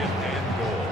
second and goal.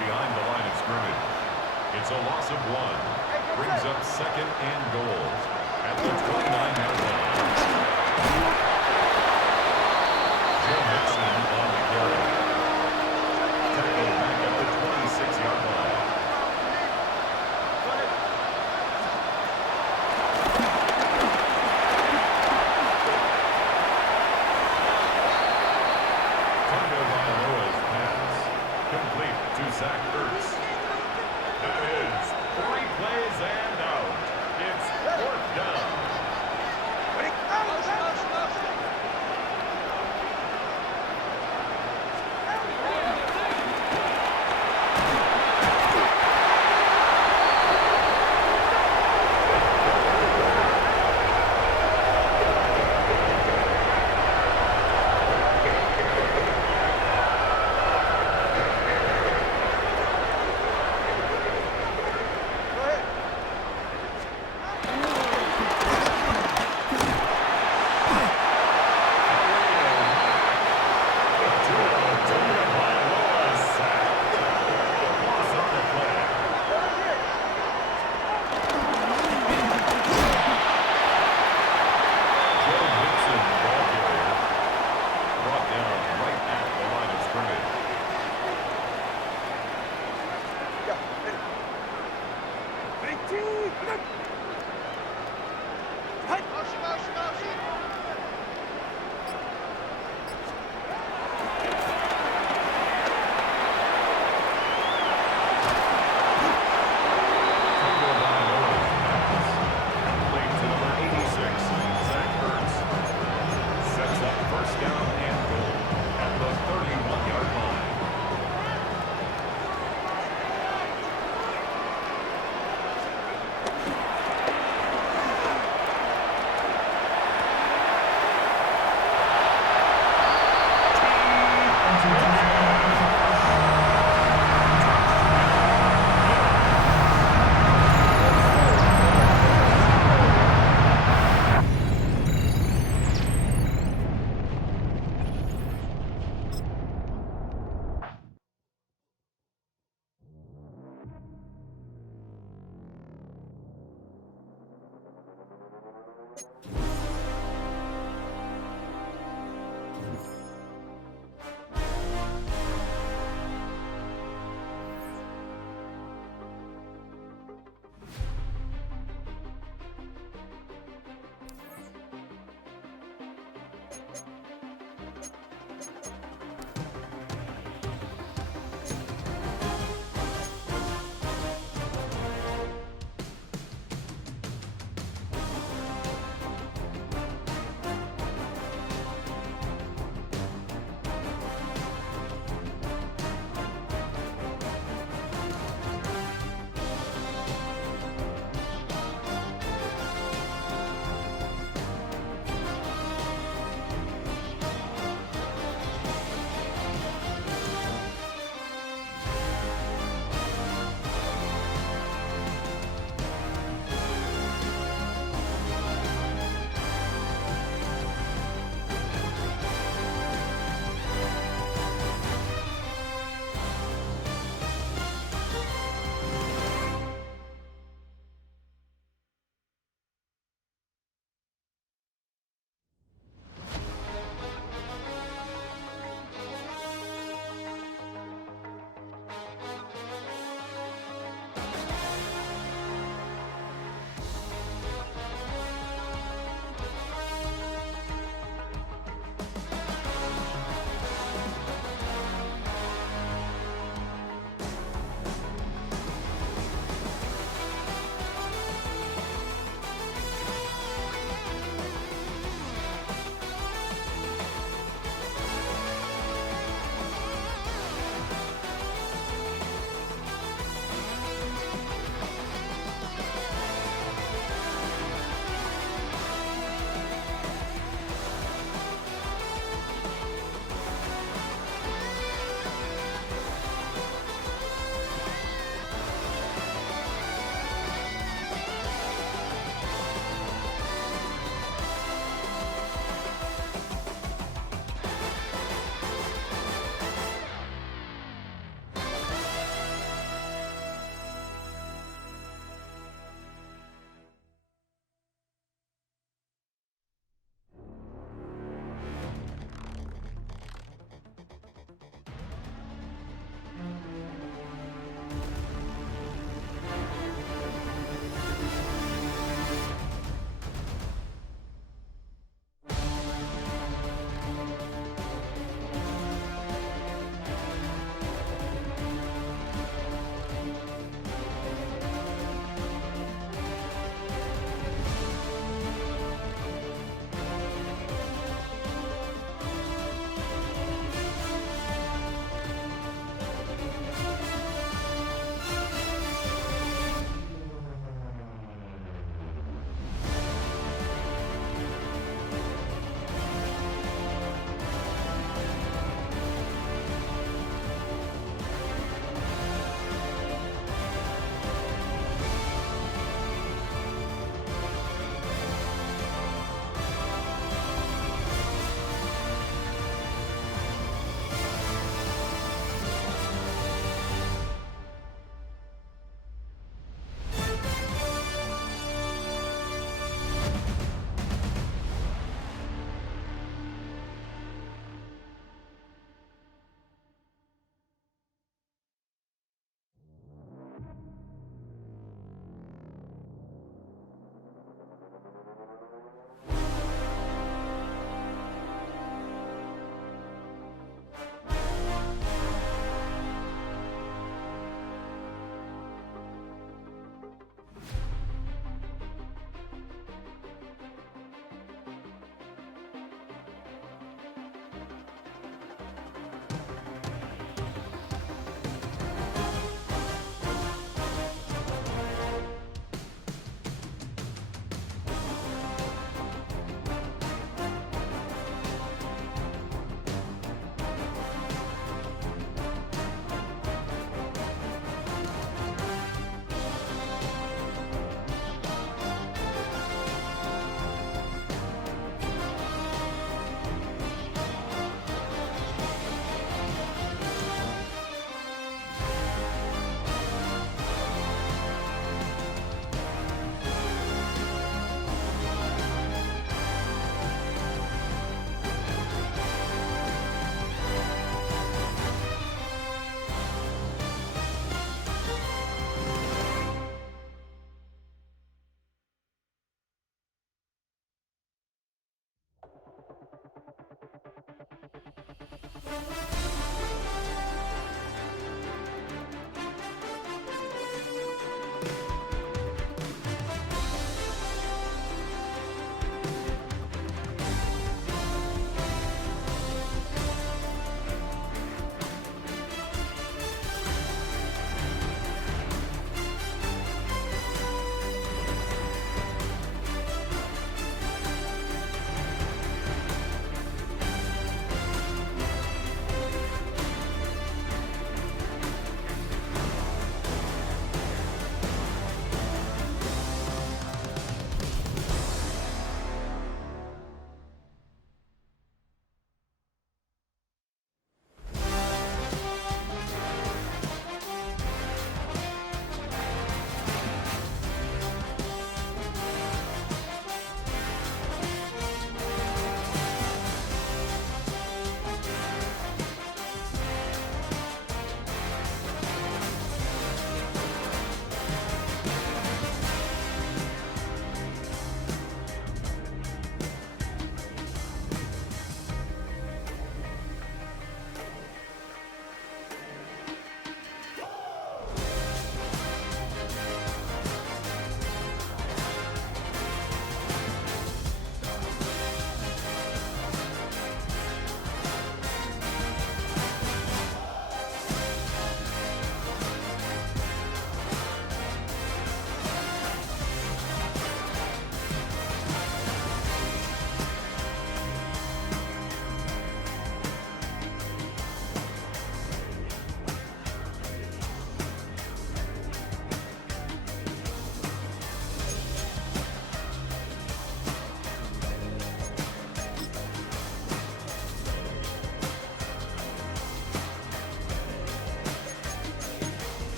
behind the line of scrimmage. It's a loss of 1. Brings up second and goal at the 29-yard line. Joe Mixon on the carry. Tackled back at the 26-yard line. Tagovailoa's pass complete to Zach Ertz. That is 3 plays and out. It's 4th down.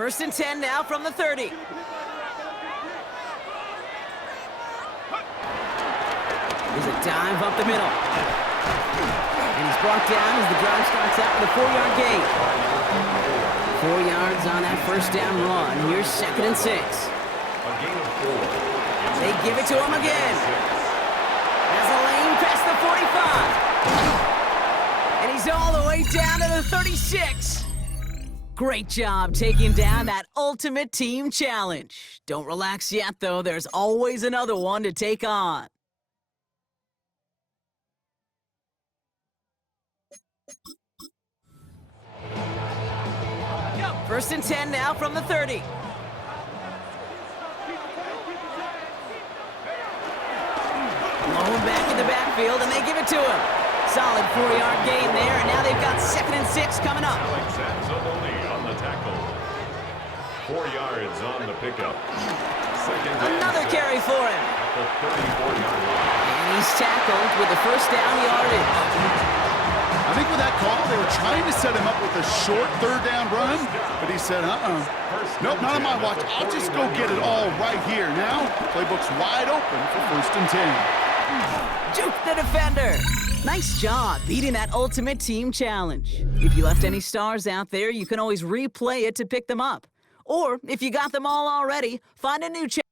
First and 10 now from the 30. Here's a dive up the middle. And he's brought down as the drive starts out with a 4-yard gain. 4 yards on that first down run. Here's 2nd and 6. A gain of 4. They give it to him again. Has a lane past the 45. And he's all the way down to the 36. Great job taking down that ultimate team challenge. Don't relax yet, though. There's always another one to take on. First and 10 now from the 30. Blowing back in the backfield, and they give it to him. Solid 4-yard gain there, and now they've got 2nd and 6 coming up. On the tackle. 4 yards on the pickup. Another carry for him. At the 34-yard line. And he's tackled with the first down yardage. I think with that call, they were trying to set him up with a short 3rd down run, but he said, nope, not on my watch. I'll just go get it all right here. Now, playbook's wide open for 1st and 10. Juke the defender. Nice job beating that ultimate team challenge. If you left any stars out there, you can always replay it to pick them up. Or, if you got them all already, find a new challenge.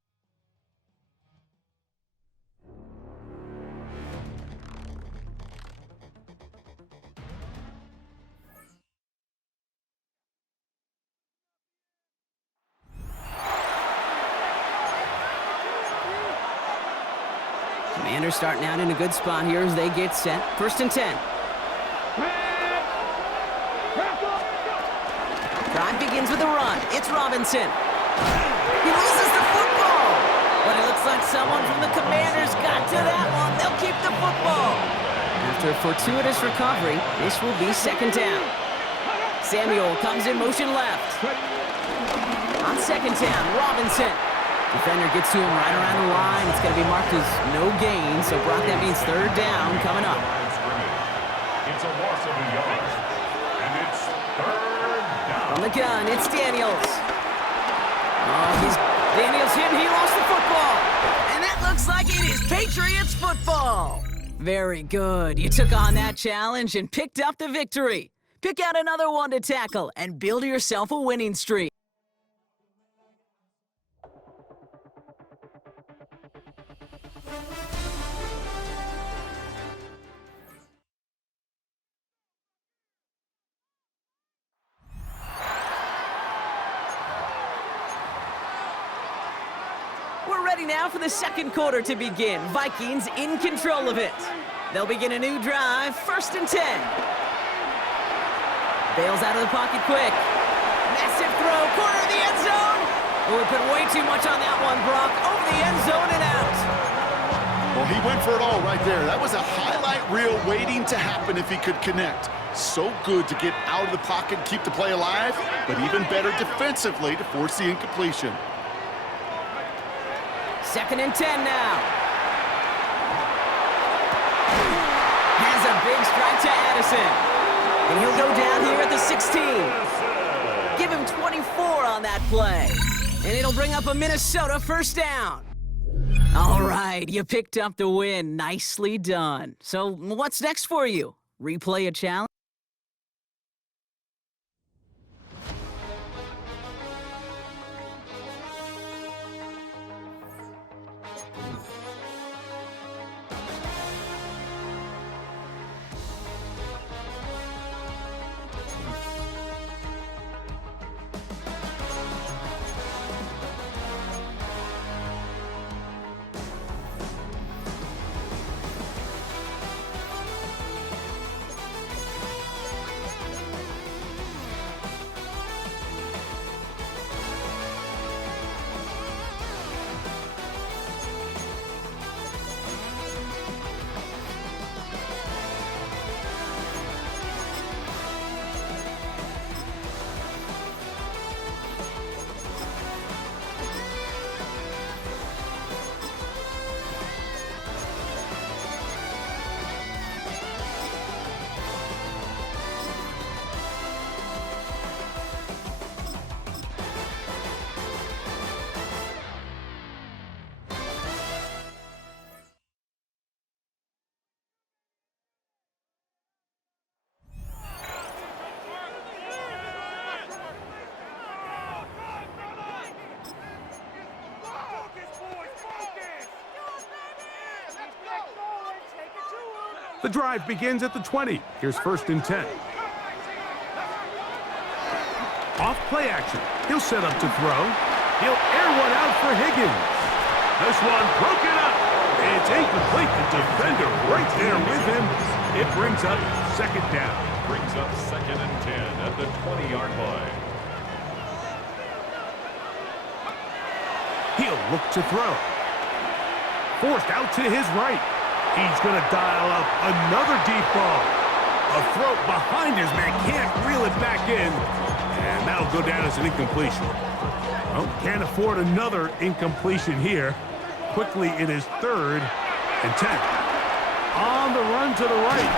Commanders starting out in a good spot here as they get set. 1st and 10. begins with a run. It's Robinson. He loses the football. But it looks like someone from the Commanders got to that one. They'll keep the football. After a fortuitous recovery, this will be second down. Samuel comes in motion left. On second down, Robinson. Defender gets to him right around the line. It's going to be marked as no gain. So, Brock, that means third down coming up. It's a loss of a yard. And it's third down. From the gun, it's Daniels. Daniels hit and he lost the football. And that looks like it is Patriots football. Very good. You took on that challenge and picked up the victory. Pick out another one to tackle and build yourself a winning streak. We're ready now for the second quarter to begin. Vikings in control of it. They'll begin a new drive, 1st and 10. Bails out of the pocket quick. Massive throw, corner of the end zone. Oh, we put way too much on that one, Brock. Over the end zone and out. Well, he went for it all right there. That was a highlight reel waiting to happen if he could connect. So good to get out of the pocket and keep the play alive, but even better defensively to force the incompletion. 2nd and 10 now. Has a big strike to Addison. And he'll go down here at the 16. Give him 24 on that play. And it'll bring up a Minnesota first down. All right, you picked up the win. Nicely done. So what's next for you? Replay a challenge? The drive begins at the 20. Here's 1st and 10. Off play action. He'll set up to throw. He'll air one out for Higgins. This one broken up. It's incomplete. The defender right there with him. It brings up 2nd down. Brings up 2nd and 10 at the 20-yard line. He'll look to throw. Forced out to his right. He's going to dial up another deep ball. A throw behind his man. Can't reel it back in. And that'll go down as an incompletion. Well, can't afford another incompletion here. Quickly, it is 3rd and 10. On the run to the right.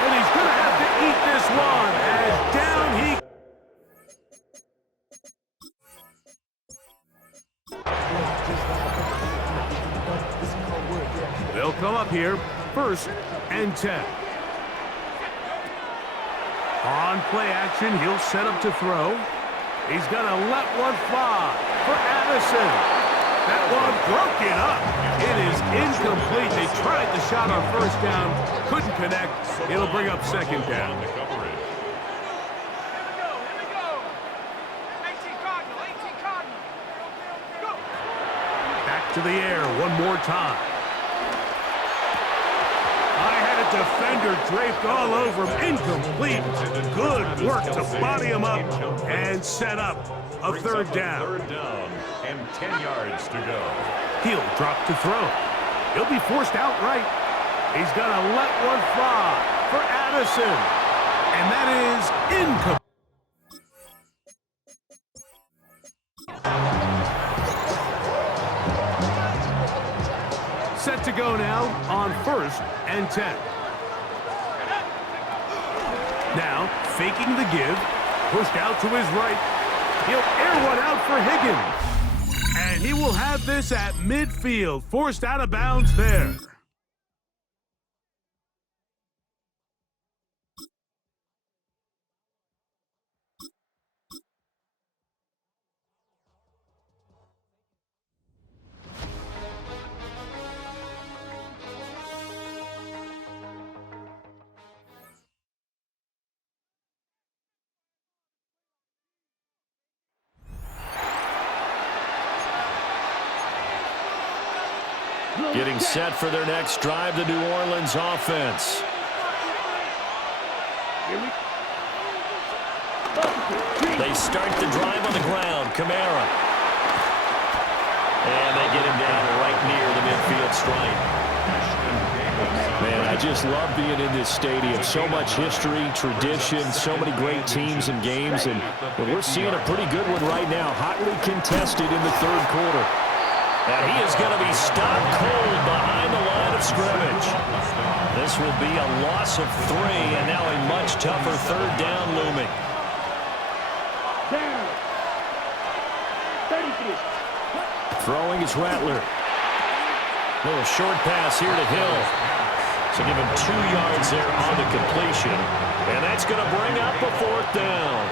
And he's going to have to eat this one. As down he... They'll come up here, 1st and 10. On play action, he'll set up to throw. He's going to let one fly for Addison. That one broken up. It is incomplete. They tried the shot on 1st down, couldn't connect. It'll bring up 2nd down. Back to the air one more time. I had a defender draped all over him. Incomplete. Good work to body him up and set up a third down. Third down and 10 yards to go. He'll drop to throw. He'll be forced outright. He's going to let one fly for Addison. And that is incomplete. Set to go now on 1st and 10. Now, faking the give, pushed out to his right. He'll air one out for Higgins. And he will have this at midfield, forced out of bounds there. Getting set for their next drive, the New Orleans offense. They start the drive on the ground. Kamara. And they get him down right near the midfield stripe. Man, I just love being in this stadium. So much history, tradition, so many great teams and games. And we're seeing a pretty good one right now. Hotly contested in the third quarter. And he is going to be stopped cold behind the line of scrimmage. This will be a loss of 3, and now a much tougher third down looming. Throwing is Rattler. Little short pass here to Hill. So give him 2 yards there on the completion. And that's going to bring up a 4th down.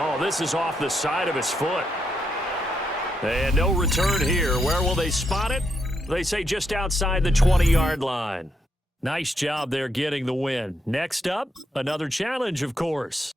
Oh, this is off the side of his foot. And no return here. Where will they spot it? They say just outside the 20-yard line. Nice job there getting the win. Next up, another challenge, of course.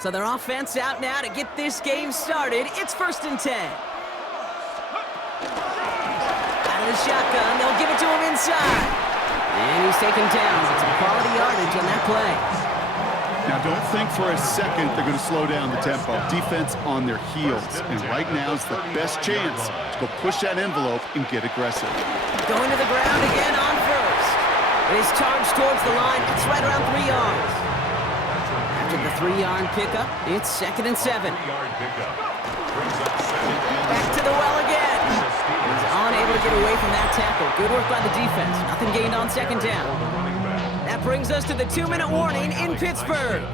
So their offense out now to get this game started. It's 1st and 10. Out of the shotgun, they'll give it to him inside. And he's taken down. It's a quality yardage on that play. Now, don't think for a second they're going to slow down the tempo. Defense on their heels. And right now is the best chance to go push that envelope and get aggressive. Going to the ground again on 1st. It is charged towards the line. It's right around 3 yards. After the 3-yard pickup, it's 2nd and 7. Back to the well again. He's unable to get away from that tackle. Good work by the defense. Nothing gained on 2nd down. That brings us to the 2-minute warning in Pittsburgh.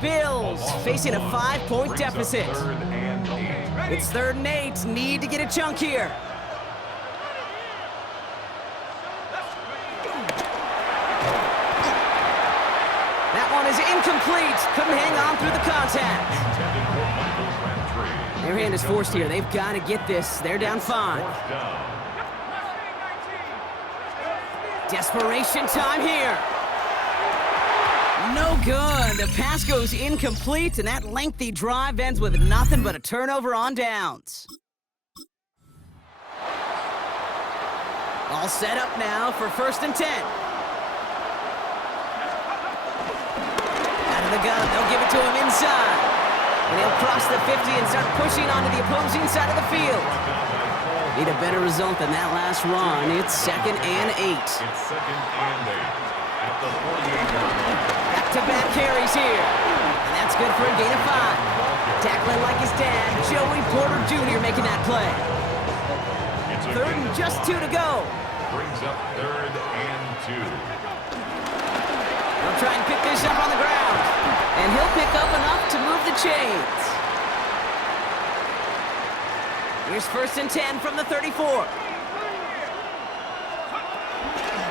Bills facing a 5-point deficit. It's 3rd and 8. Need to get a chunk here. Is incomplete. Couldn't hang on through the contact. Their hand is forced here. They've got to get this. They're down 5. Desperation time here. No good. The pass goes incomplete, and that lengthy drive ends with nothing but a turnover on downs. All set up now for 1st and 10. The gun, they'll give it to him inside. And he'll cross the 50 and start pushing onto the opposing side of the field. Need a better result than that last run. It's 2nd and 8. It's 2nd and 8 at the 48-yard line. Back-to-back carries here. And that's good for a gain of 5. Tackling like his dad, Joey Porter Jr. making that play. 3rd and just 2 to go. Brings up 3rd and 2. They'll try and pick this up on the ground. And he'll pick up enough to move the chains. Here's 1st and 10 from the 34.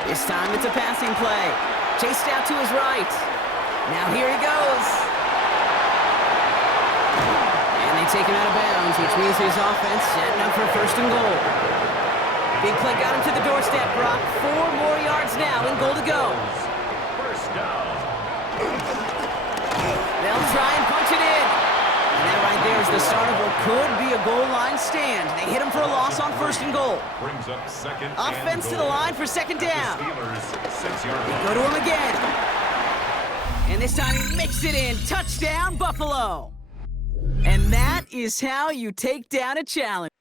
This time it's a passing play. Chased out to his right. Now here he goes. And they take him out of bounds, which means his offense setting up for first and goal. Big play got him to the doorstep, Brock. 4 more yards now and goal to go. First down. They'll try and punch it in. And that right there is the start of what could be a goal line stand. They hit him for a loss on first and goal. Brings up second Offense to and the goal. line for second down. Steelers 6-yard line. Go to him again. And this time he mixed it in. Touchdown, Buffalo. And that is how you take down a challenge.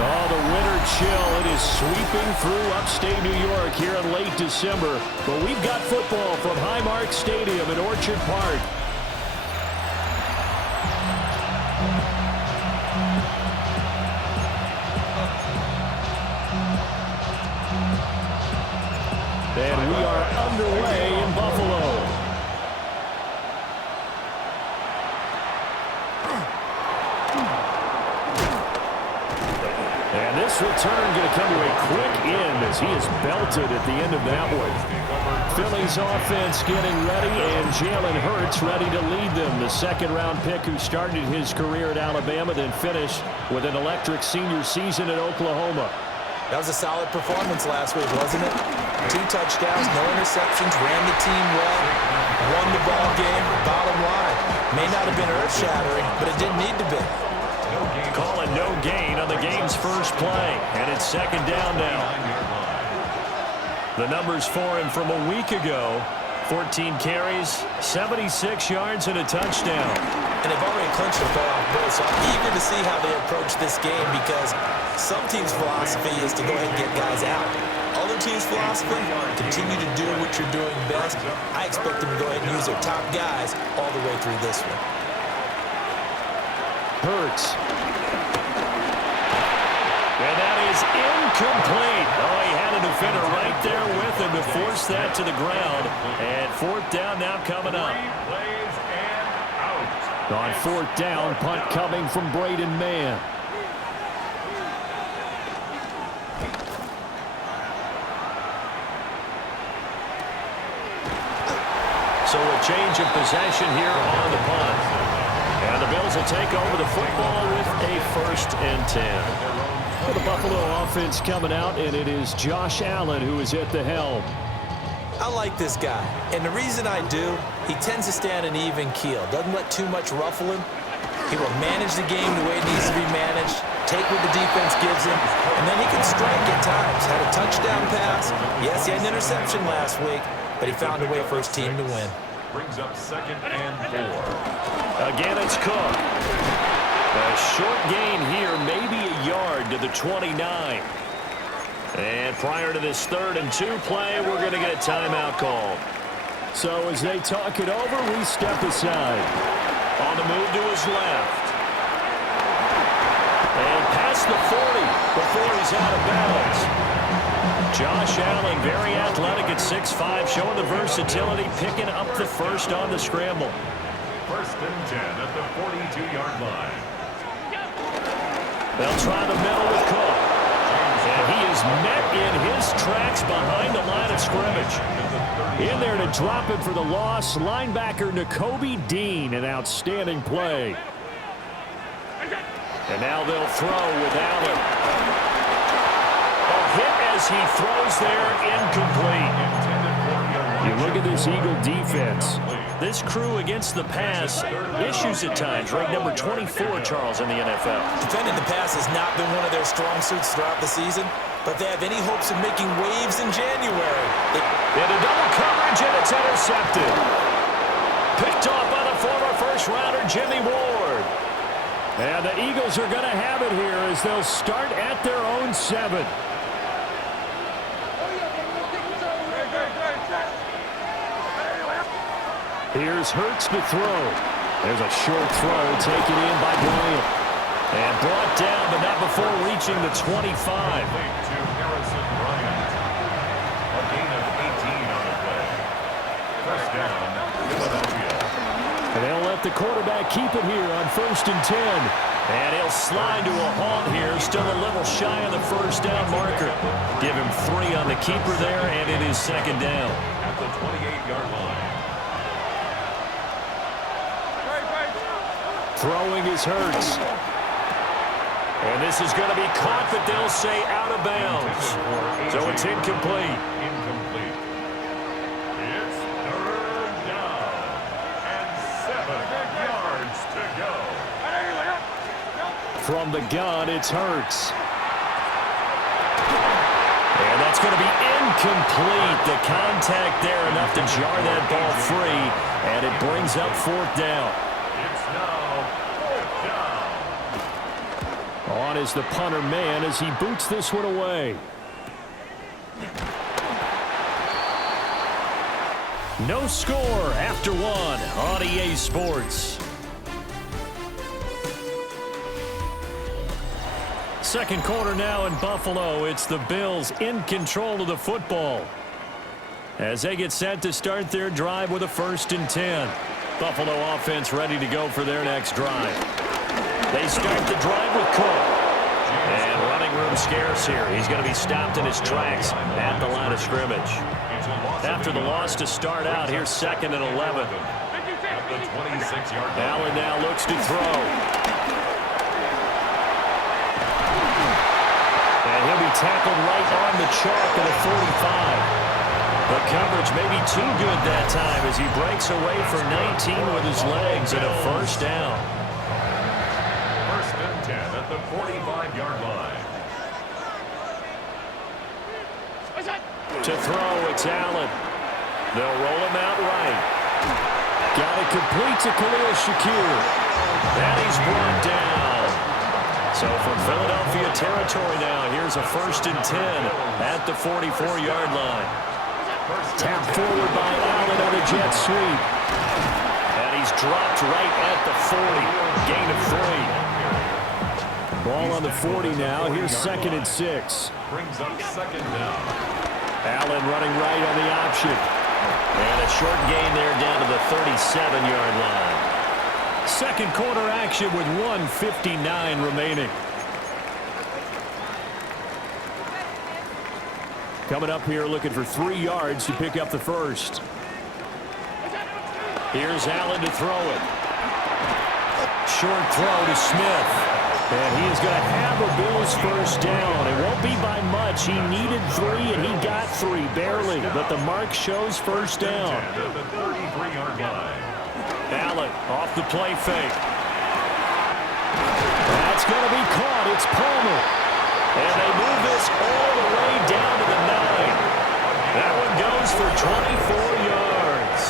Oh, the winter chill. It is sweeping through upstate New York here in late December. But we've got football from Highmark Stadium in Orchard Park. And we are underway in Buffalo. And this return going to come to a quick end as he is belted at the end of that one. Philly's offense getting ready, and Jalen Hurts ready to lead them. The second-round pick who started his career at Alabama, then finished with an electric senior season at Oklahoma. That was a solid performance last week, wasn't it? 2 touchdowns, no interceptions, ran the team well, won the ball game. Bottom line, may not have been earth-shattering, but it didn't need to be. Calling no gain on the game's first play, and it's second down now. The numbers for him from a week ago: 14 carries, 76 yards, and a touchdown. And they've already clinched the playoff berth, so I'm eager to see how they approach this game, because some teams' philosophy is to go ahead and get guys out. Other teams' philosophy, continue to do what you're doing best. I expect them to go ahead and use their top guys all the way through this one. Hurts. And that is incomplete. Oh, he had a defender right there with him to force that to the ground. And fourth down now coming up. On fourth down, punt coming from Braden Mann. So a change of possession here on the punt. And the Bills will take over the football with a 1st and 10. For the Buffalo offense coming out, and it is Josh Allen who is at the helm. I like this guy, and the reason I do, he tends to stand an even keel. Doesn't let too much ruffle him. He will manage the game the way it needs to be managed, take what the defense gives him, and then he can strike at times. Had a touchdown pass. Yes, he had an interception last week, but he found a way for his team to win. Brings up 2nd and 4. Again, it's Cook. A short gain here, maybe a yard to the 29. And prior to this 3rd and 2 play, we're going to get a timeout call. So as they talk it over, we step aside. On the move to his left. And past the 40 before he's out of bounds. Josh Allen, very athletic at 6'5", showing the versatility, picking up the first on the scramble. 1st and 10 at the 42-yard line. They'll try the middle with Cook. And he is met in his tracks behind the line of scrimmage. In there to drop him for the loss, linebacker Nakobe Dean, an outstanding play. And now they'll throw with Allen. A hit as he throws there, incomplete. You look at this Eagle defense. This crew against the pass, issues at times. Ranked number 24, Charles, in the NFL. Defending the pass has not been one of their strong suits throughout the season, but they have any hopes of making waves in January. Into double coverage, and it's intercepted. Picked off by the former first-rounder, Jimmy Ward. And the Eagles are going to have it here as they'll start at their own 7. Here's Hurts to throw. There's a short throw taken in by Bryant. And brought down, but not before reaching the 25. To Harrison Bryant. A gain of 18 on the play. 1st down, Philadelphia. And they'll let the quarterback keep it here on 1st and 10. And he'll slide to a halt here, still a little shy of the 1st down marker. Give him 3 on the keeper there, and it is 2nd down. At the 28-yard line. Throwing is Hurts. And this is going to be caught, but they'll say out of bounds. So it's incomplete. Incomplete. It's 3rd down. And 7 yards to go. From the gun, it's Hurts. And that's going to be incomplete. The contact there enough to jar that ball free. And it brings up 4th down. It's now 4th down. On is the punter man as he boots this one away. No score after one on EA Sports. Second quarter now in Buffalo. It's the Bills in control of the football as they get set to start their drive with a 1st and 10. Buffalo offense ready to go for their next drive. They start the drive with Cook. And running room scarce here. He's going to be stopped in his tracks at the line of scrimmage. After the loss to start out, here's 2nd and 11. Allen now looks to throw. And he'll be tackled right on the chalk at the 45. The coverage may be too good that time as he breaks away for 19 with his legs and a 1st down. 1st and 10 at the 45-yard line. To throw, it's Allen. They'll roll him out right. Got it complete to Khalil Shakir. And he's brought down. So from Philadelphia territory now, here's a 1st and 10 at the 44-yard line. Tap forward by Allen on a jet sweep. And he's dropped right at the 40. Gain of 3. Ball on the 40 now. Here's 2nd and 6. Brings up 2nd down. Allen running right on the option. And a short gain there down to the 37-yard line. Second quarter action with 1:59 remaining. Coming up here looking for 3 yards to pick up the 1st. Here's Allen to throw it. Short throw to Smith. And he is going to have a Bills 1st down. It won't be by much. He needed 3 and he got 3, barely. But the mark shows 1st down. Allen off the play fake. That's going to be caught. It's Palmer. And they move this all the way down to the 9. That one goes for 24 yards.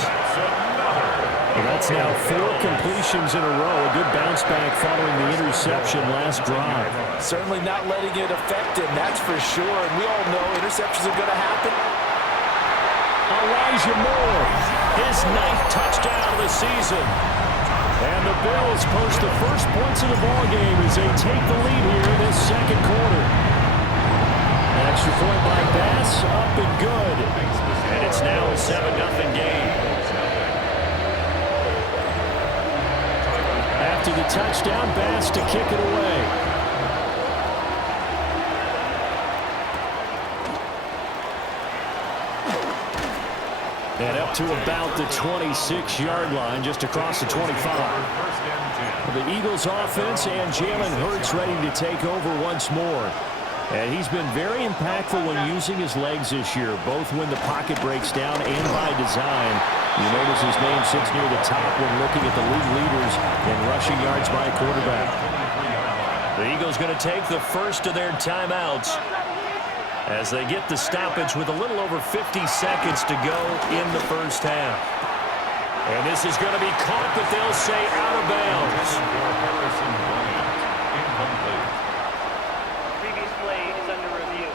And that's now 4 completions in a row. A good bounce back following the interception last drive. Certainly not letting it affect him, that's for sure. And we all know interceptions are going to happen. Elijah Moore, his 9th touchdown of the season. And the Bills post the first points of the ballgame as they take the lead here in this second quarter. An extra point by Bass, up and good. And it's now a 7-0 game. After the touchdown, Bass to kick it away. And up to about the 26-yard line, just across the 25. The Eagles offense and Jalen Hurts ready to take over once more. And he's been very impactful when using his legs this year, both when the pocket breaks down and by design. You notice his name sits near the top when looking at the league leaders in rushing yards by quarterback. The Eagles going to take the first of their timeouts as they get the stoppage with a little over 50 seconds to go in the first half. And this is going to be caught, but they'll say out of bounds. Previous play is under review.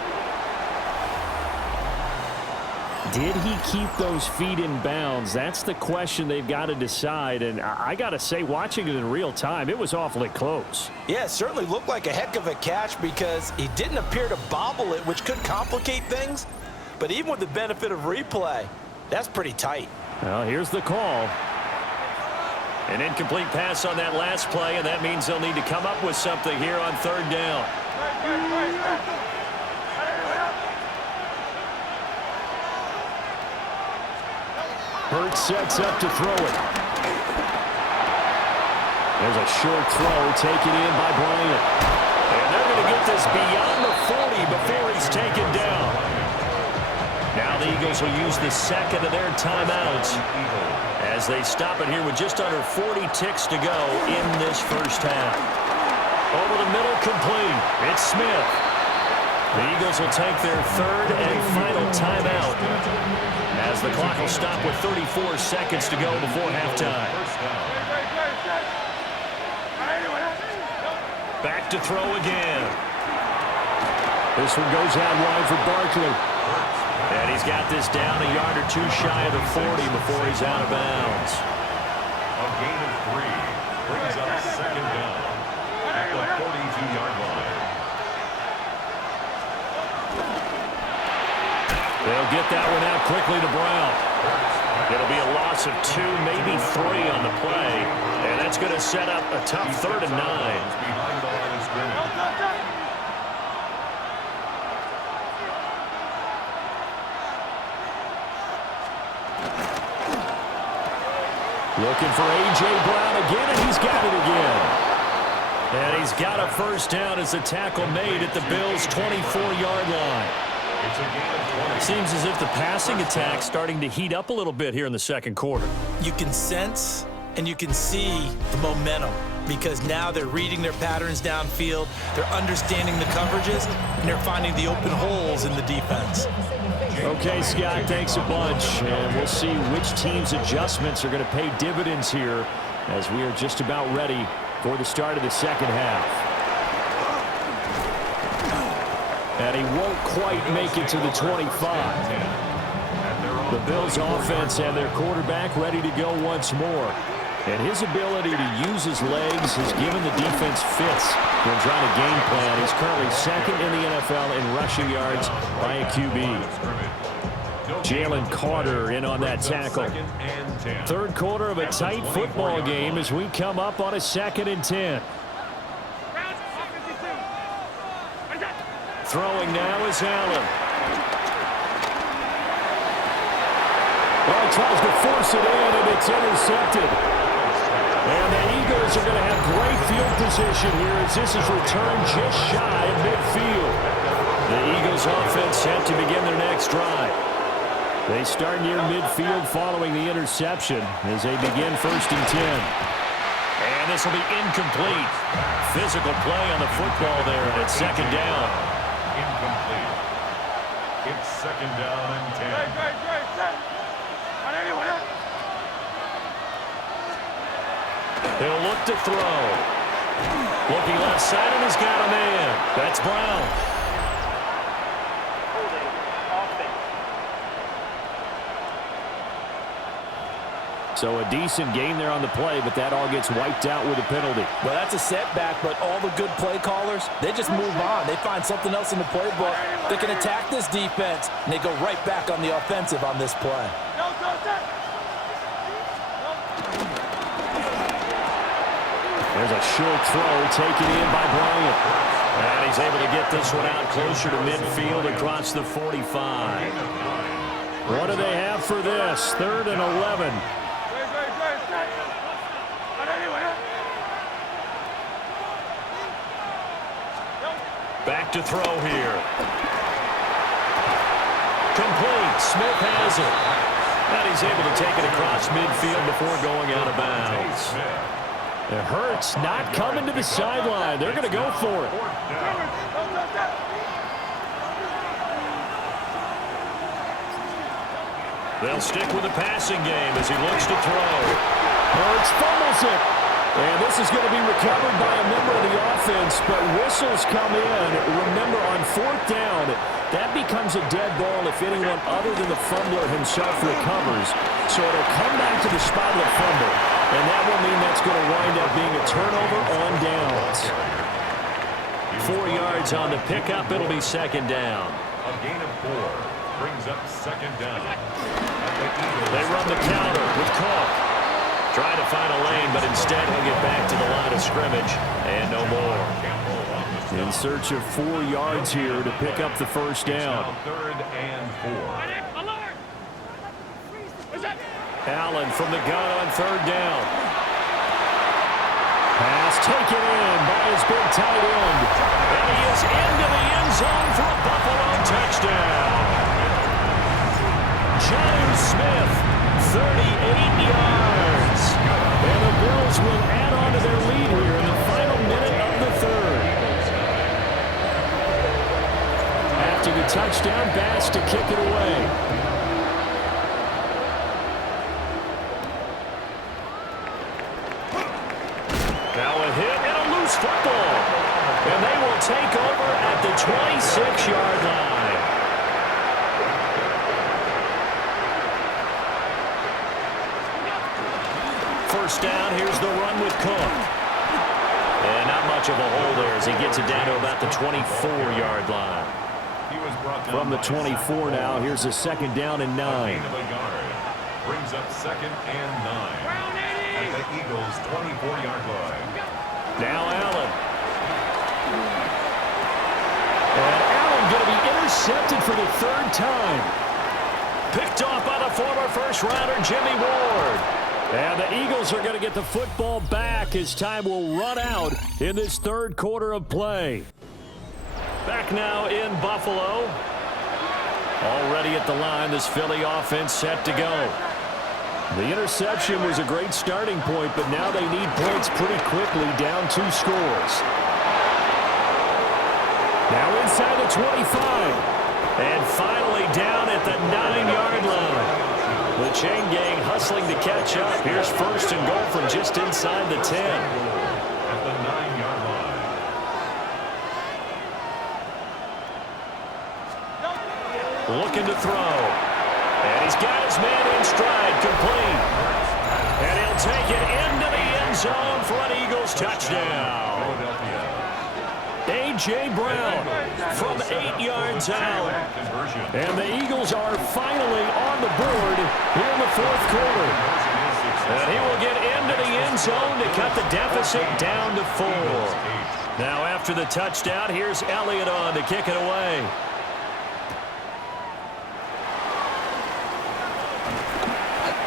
Did he keep those feet in bounds? That's the question they've got to decide. And I got to say, watching it in real time, it was awfully close. Yeah, it certainly looked like a heck of a catch because he didn't appear to bobble it, which could complicate things. But even with the benefit of replay, that's pretty tight. Well, here's the call. An incomplete pass on that last play, and that means they'll need to come up with something here on 3rd down. Hurts sets up to throw it. There's a short throw taken in by Bryant. And they're going to get this beyond the 40 before he's taken down. Now the Eagles will use the second of their timeouts as they stop it here with just under 40 ticks to go in this first half. Over the middle, complete. It's Smith. The Eagles will take their 3rd and final timeout as the clock will stop with 34 seconds to go before halftime. Back to throw again. This one goes out wide for Barkley. And he's got this down a yard or two shy of the 40 before he's out of bounds. A gain of 3 brings up second down at the 42-yard line. They'll get that one out quickly to Brown. It'll be a loss of 2, maybe 3 on the play. And that's going to set up a tough 3rd and 9. Behind the line of scrimmage. Looking for A.J. Brown again, and he's got it again. And he's got a first down as the tackle made at the Bills' 24-yard line. It's a gain of 20. Seems as if the passing attack's starting to heat up a little bit here in the second quarter. You can sense and you can see the momentum because now they're reading their patterns downfield, they're understanding the coverages, and they're finding the open holes in the defense. Okay, Scott, thanks a bunch. And we'll see which team's adjustments are going to pay dividends here as we are just about ready for the start of the second half. And he won't quite make it to the 25. The Bills' offense and their quarterback ready to go once more. And his ability to use his legs has given the defense fits when trying to game plan. He's currently second in the NFL in rushing yards by a QB. Jalen Carter in on that tackle. Third quarter of a tight football game as we come up on a 2nd and 10. Throwing now is Allen. Well, tries to force it in, and it's intercepted. And the Eagles are going to have great field position here as this is returned just shy of midfield. The Eagles offense set to begin their next drive. They start near midfield following the interception as they begin 1st and 10. And this will be incomplete. Physical play on the football there, and it's 2nd down. Incomplete. It's 2nd down and 10. He'll look to throw. Looking left side, and he's got a man. That's Brown. Holding offense. So a decent game there on the play, but that all gets wiped out with a penalty. Well, that's a setback, but all the good play callers, they just move on. They find something else in the playbook. They can attack this defense, and they go right back on the offensive on this play. There's a short throw taken in by Bryant. And he's able to get this one out closer to midfield across the 45. What do they have for this? 3rd and 11. Back to throw here. Complete. Smith has it. And he's able to take it across midfield before going out of bounds. It hurts not coming to the sideline. They're going to go for it. They'll stick with the passing game as he looks to throw. Hurts fumbles it. And this is going to be recovered by a member of the offense, but whistles come in. Remember, on 4th down, that becomes a dead ball if anyone other than the fumbler himself recovers. So it'll come back to the spot of the fumble. And that will mean that's going to wind up being a turnover on downs. 4 yards on the pickup. It'll be 2nd down. A gain of 4 brings up 2nd down. They run the counter with Cook. Trying to find a lane, but instead he'll get back to the line of scrimmage. And no more. In search of 4 yards here to pick up the first down. 3rd and 4. Allen from the gun on 3rd down. Pass taken in by his big tight end. And he is into the end zone for a Buffalo touchdown. Jonnu Smith, 38 yards. And the Bills will add on to their lead here in the final minute of the 3rd. After the touchdown, Bass to kick it away. Now a hit and a loose football. the 26-yard line. First down, here's the run with Cook. And not much of a hole there as he gets it down to about the 24-yard line. From the 24 now, here's a second down and 9. Brings up second and 9 at the Eagles' 24-yard line. Now Allen. And Allen going to be intercepted for the third time. Picked off by the former first-rounder Jimmy Ward. And the Eagles are going to get the football back as time will run out in this third quarter of play. Back now in Buffalo. Already at the line, this Philly offense set to go. The interception was a great starting point, but now they need points pretty quickly, down 2 scores. Now inside the 25. And finally down at the 9-yard line. The chain gang hustling to catch up. Here's first and goal from just inside the 10. At the 9-yard line. Looking to throw. And he's got his man in stride, complete. And he'll take it into the end zone for an Eagles touchdown. A.J. Brown from 8 yards out. And the Eagles are finally on the board here in the fourth quarter. And he will get into the end zone to cut the deficit down to 4. Now after the touchdown, here's Elliott on to kick it away.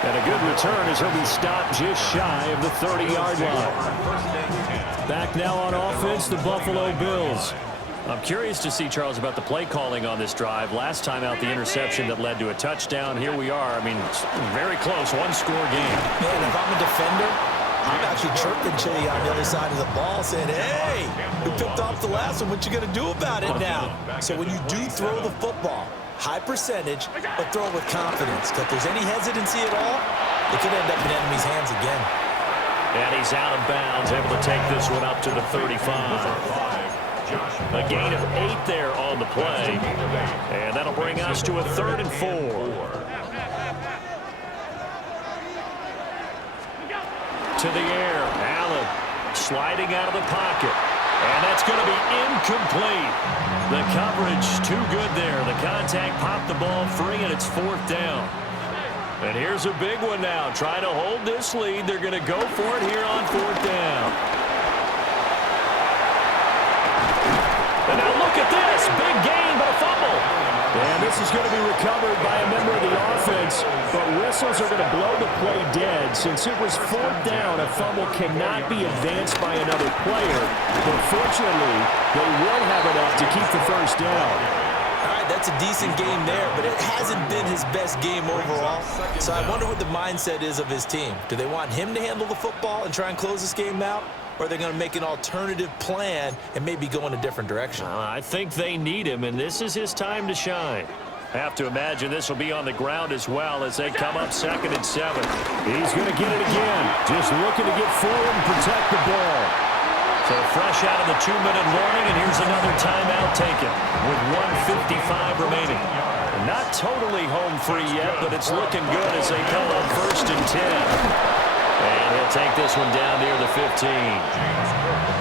And a good return as he'll be stopped just shy of the 30-yard line. Back now on offense, the Buffalo Bills. I'm curious to see, Charles, about the play calling on this drive. Last time out, the interception that led to a touchdown. Here we are. I mean, very close, one-score game. Man, if I'm a defender, I'm actually chirping Chili on the other side of the ball saying, hey, we picked off the last one. What you going to do about it now? So when you do throw the football, high percentage, but throw it with confidence. Because if there's any hesitancy at all, it could end up in enemy's hands again. And he's out of bounds, able to take this one up to the 35. A gain of 8 there on the play. And that'll bring us to a 3rd and 4. To the air, Allen sliding out of the pocket. And that's going to be incomplete. The coverage too good there. The contact popped the ball free, and it's 4th down. And here's a big one now. Trying to hold this lead. They're going to go for it here on 4th down. And now look at this. Big gain, but a fumble. And this is going to be recovered by a member of the offense. But whistles are going to blow the play dead. Since it was 4th down, a fumble cannot be advanced by another player. But fortunately, they will have enough to keep the first down. That's a decent game there, but it hasn't been his best game overall. So I wonder what the mindset is of his team. Do they want him to handle the football and try and close this game out? Or are they going to make an alternative plan and maybe go in a different direction? I think they need him, and this is his time to shine. I have to imagine this will be on the ground as well as they come up 2nd and 7. He's going to get it again. Just looking to get forward and protect the ball. So fresh out of the 2-minute warning, and here's another timeout taken with 1:55 remaining. Not totally home free yet, but it's looking good as they come up 1st and 10. And he'll take this one down near the 15.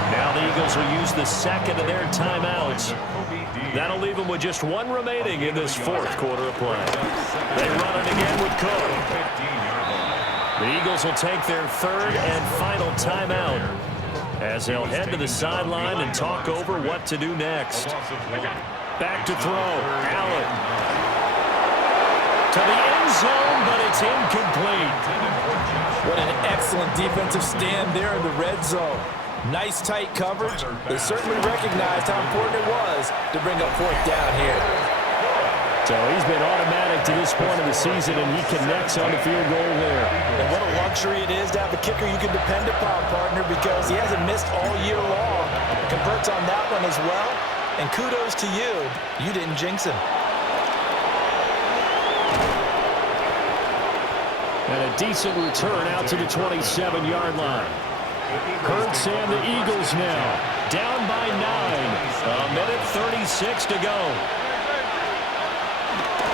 Now the Eagles will use the 2nd of their timeouts. That'll leave them with just 1 remaining in this 4th quarter of play. They run it again with Cook. The Eagles will take their 3rd and final timeout as they'll head to the sideline and talk over what to do next. Back to throw. Allen. To the end zone, but it's incomplete. What an excellent defensive stand there in the red zone. Nice tight coverage. They certainly recognized how important it was to bring up 4th down here. So he's been automatic to this point of the season, and he connects on the field goal there. And what a luxury it is to have a kicker you can depend upon, partner, because he hasn't missed all year long. Converts on that one as well. And kudos to you. You didn't jinx him. And a decent return out to the 27-yard line. Hurts and the Eagles now down by 9. A minute 36 to go.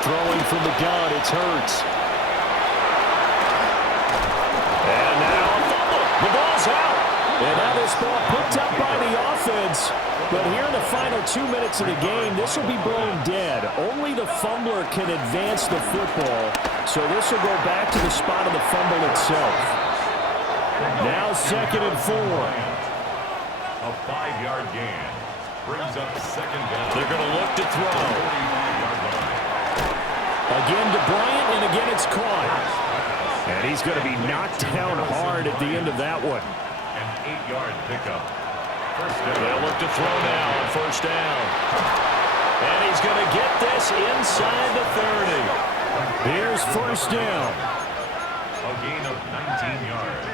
Throwing from the gun, it's Hurts. And now a fumble. The ball's out. And now this ball picked up by the offense. But here in the final 2 minutes of the game, this will be blown dead. Only the fumbler can advance the football. So this will go back to the spot of the fumble itself. Now 2nd and 4. A 5-yard gain. Brings up 2nd down. They're going to look to throw. Again to Bryant, and again it's caught. And he's going to be knocked down hard at the end of that one. An 8-yard pickup. First down. They'll look to throw now on 1st down. And he's going to get this inside the 30. Here's 1st down. A gain of 19 yards.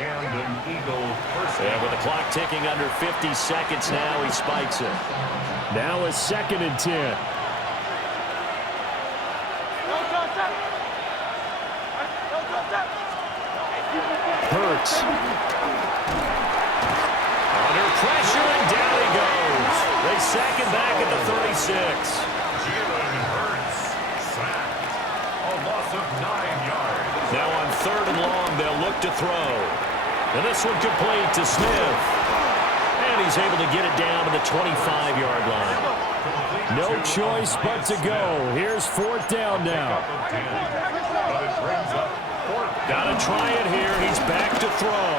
And an Eagle first down. And with the clock ticking under 50 seconds now, he spikes it. Now is 2nd and 10. Hurts. Under pressure, and down he goes. They sack him back at the 36. Jalen Hurts sacked. A loss of 9 yards. Now on 3rd and long, they'll look to throw. And this one complete to Smith. And he's able to get it down to the 25-yard line. No choice but to go. Here's 4th down now. But it brings up 4th. Got to try it here. He's back to throw.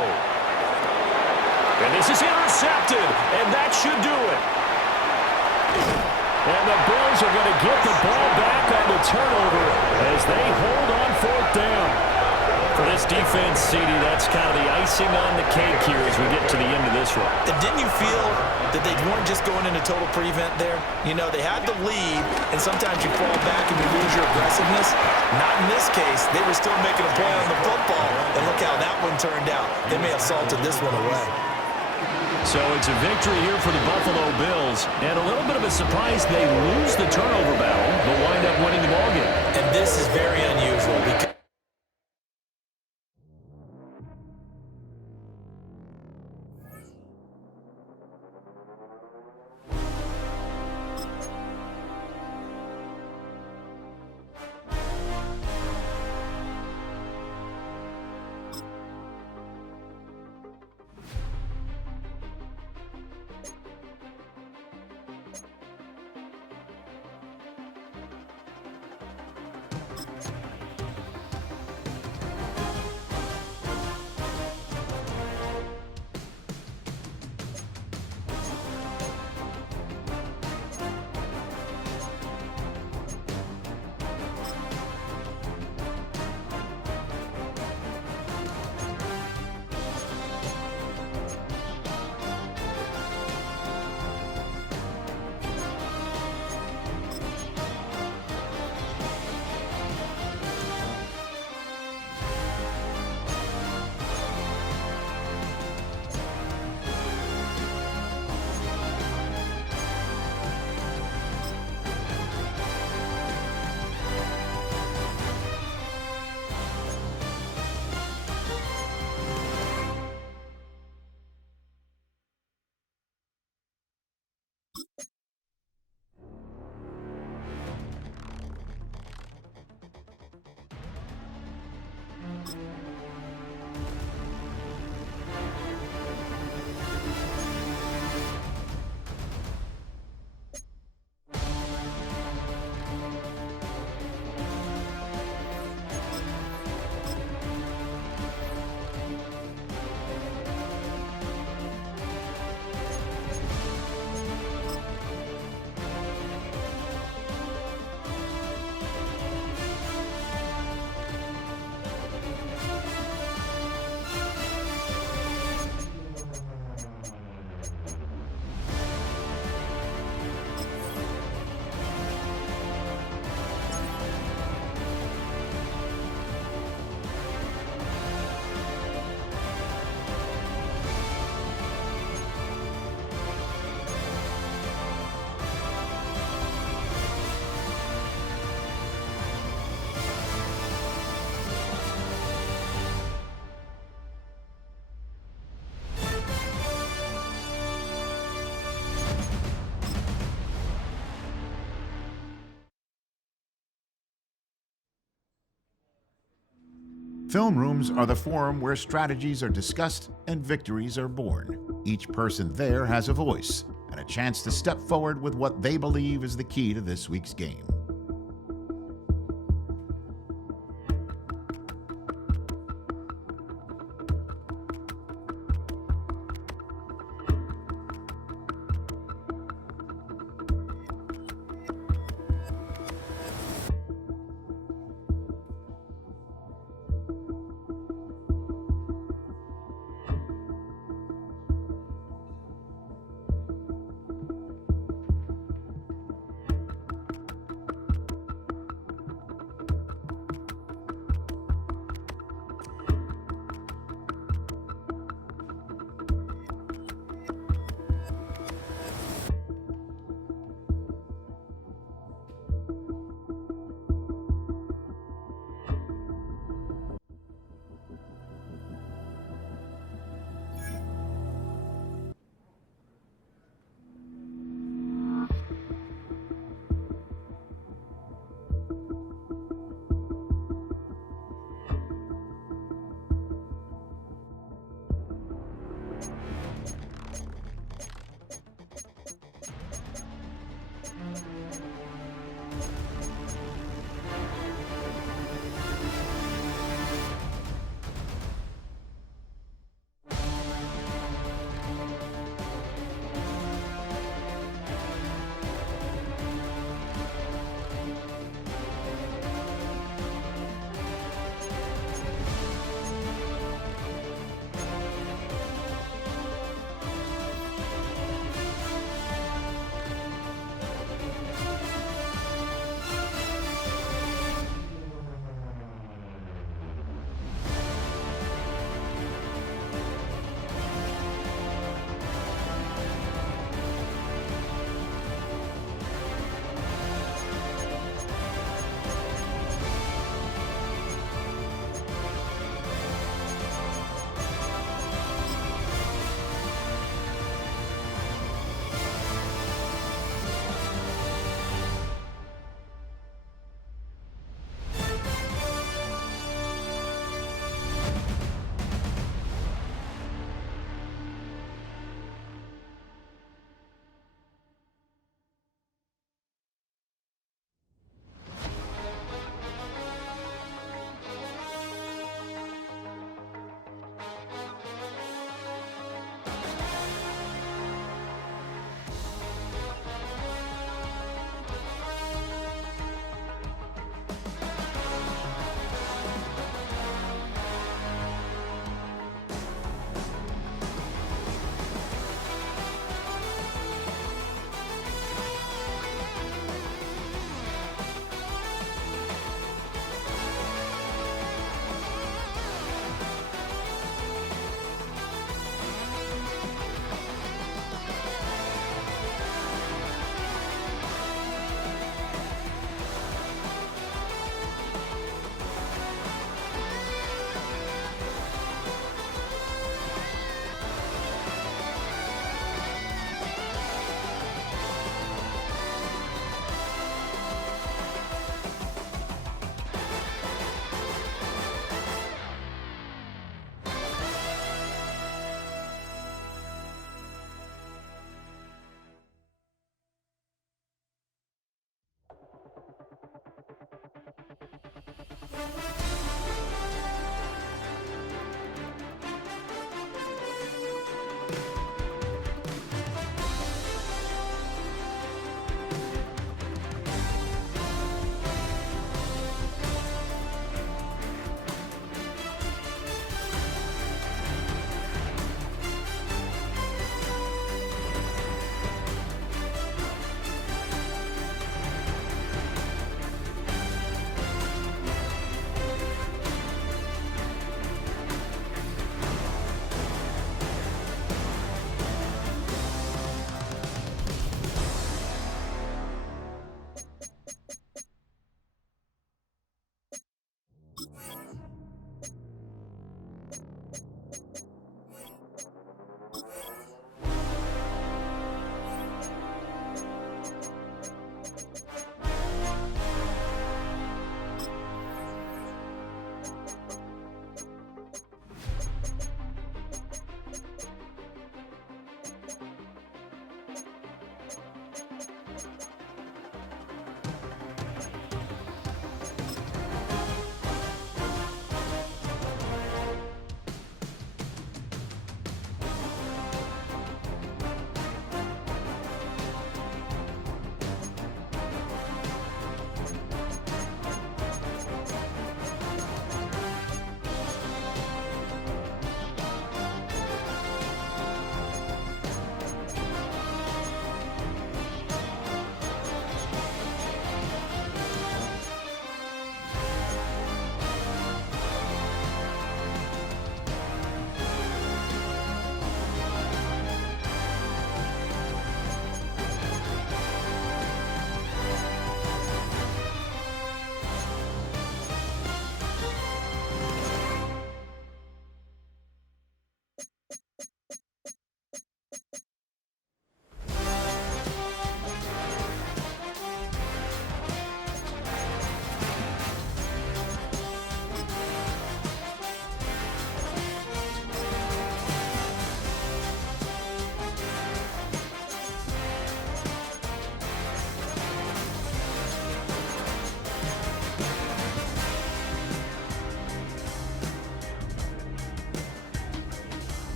And this is intercepted. And that should do it. And the Bills are going to get the ball back on the turnover as they hold on 4th down. For this defense, CD, that's kind of the icing on the cake here as we get to the end of this one. And didn't you feel that they weren't just going into total prevent there? You know, they had the lead, and sometimes you fall back and you lose your aggressiveness. Not in this case. They were still making a play on the football, and look how that one turned out. They may have salted this one away. So it's a victory here for the Buffalo Bills, and a little bit of a surprise they lose the turnover battle, but wind up winning the ballgame. And this is very unusual because Film rooms are the forum where strategies are discussed and victories are born. Each person there has a voice and a chance to step forward with what they believe is the key to this week's game.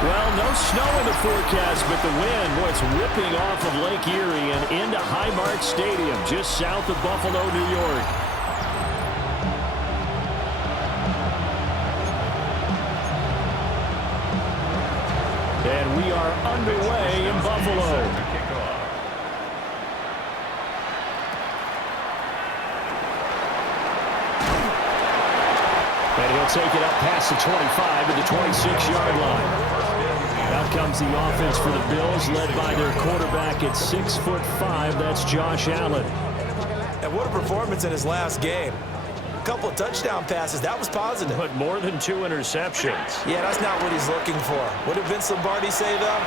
Well, no snow in the forecast, but the wind, boy, it's whipping off of Lake Erie and into Highmark Stadium, just south of Buffalo, New York. And we are underway in Buffalo. And he'll take it up past the 25 to the 26-yard line. Out comes the offense for the Bills, led by their quarterback at 6'5". That's Josh Allen. And what a performance in his last game. A couple of touchdown passes. That was positive. But more than 2 interceptions. Yeah, that's not what he's looking for. What did Vince Lombardi say, though?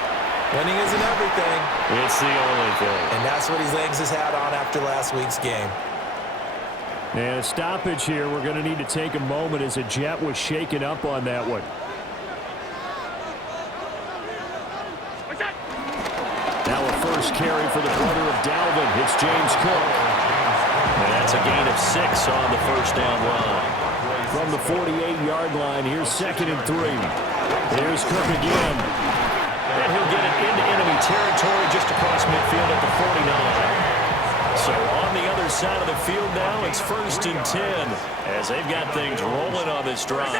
Winning isn't everything. It's the only thing. And that's what he hangs his hat on after last week's game. And a stoppage here. We're going to need to take a moment as a Jet was shaken up on that one. Now a first carry for the brother of Dalvin. It's James Cook. And that's a gain of 6 on the first down run. From the 48-yard line, here's 2nd and 3. Here's Cook again. And he'll get it into enemy territory just across midfield at the 49. So on the other side of the field now, it's 1st and 10 as they've got things rolling on this drive.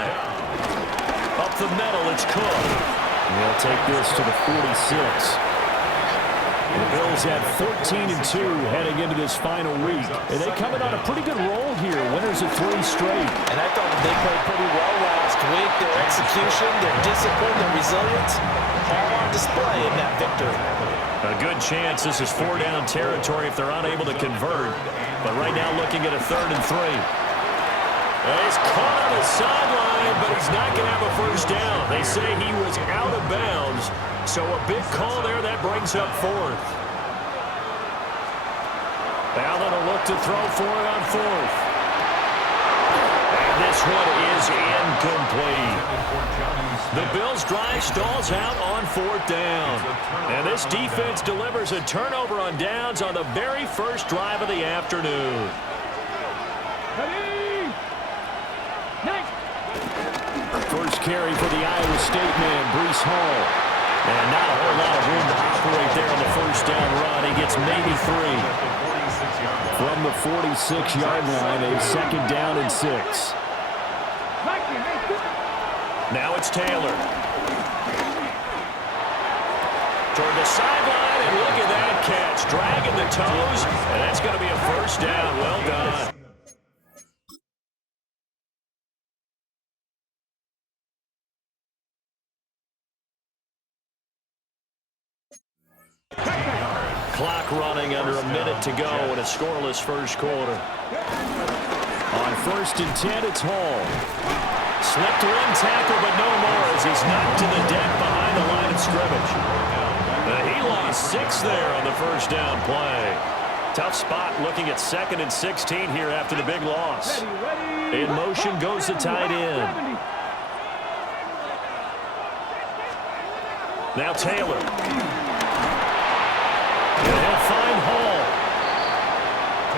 Up the middle, it's Cook. And they'll take this to the 46. The Bills had 14-2 heading into this final week. And they coming on a pretty good roll here. Winners of 3 straight. And I thought they played pretty well last week. Their execution, their discipline, their resilience, all on display in that victory. A good chance this is 4-down territory if they're unable to convert. But right now looking at a 3rd and 3. He's caught on the sideline, but he's not going to have a first down. They say he was out of bounds. So a big call there. That brings up 4th. Allen will look to throw for it on 4th. And this one is incomplete. The Bills' drive stalls out on 4th down. And this defense delivers a turnover on downs on the very first drive of the afternoon. First carry for the Iowa State man, Breece Hall. And not a whole lot of room to operate there on the first down run. He gets maybe 3. From the 46-yard line, a 2nd down and 6. Now it's Taylor. Toward the sideline, and look at that catch. Dragging the toes, and that's going to be a first down. Well done. Clock running under a minute to go in a scoreless first quarter. On 1st and 10, it's Hall. Slipped rim tackle, but no more as he's knocked to the deck behind the line of scrimmage. He lost 6 there on the first down play. Tough spot looking at 2nd and 16 here after the big loss. In motion goes the tight end. Now Taylor. And he'll find Hall.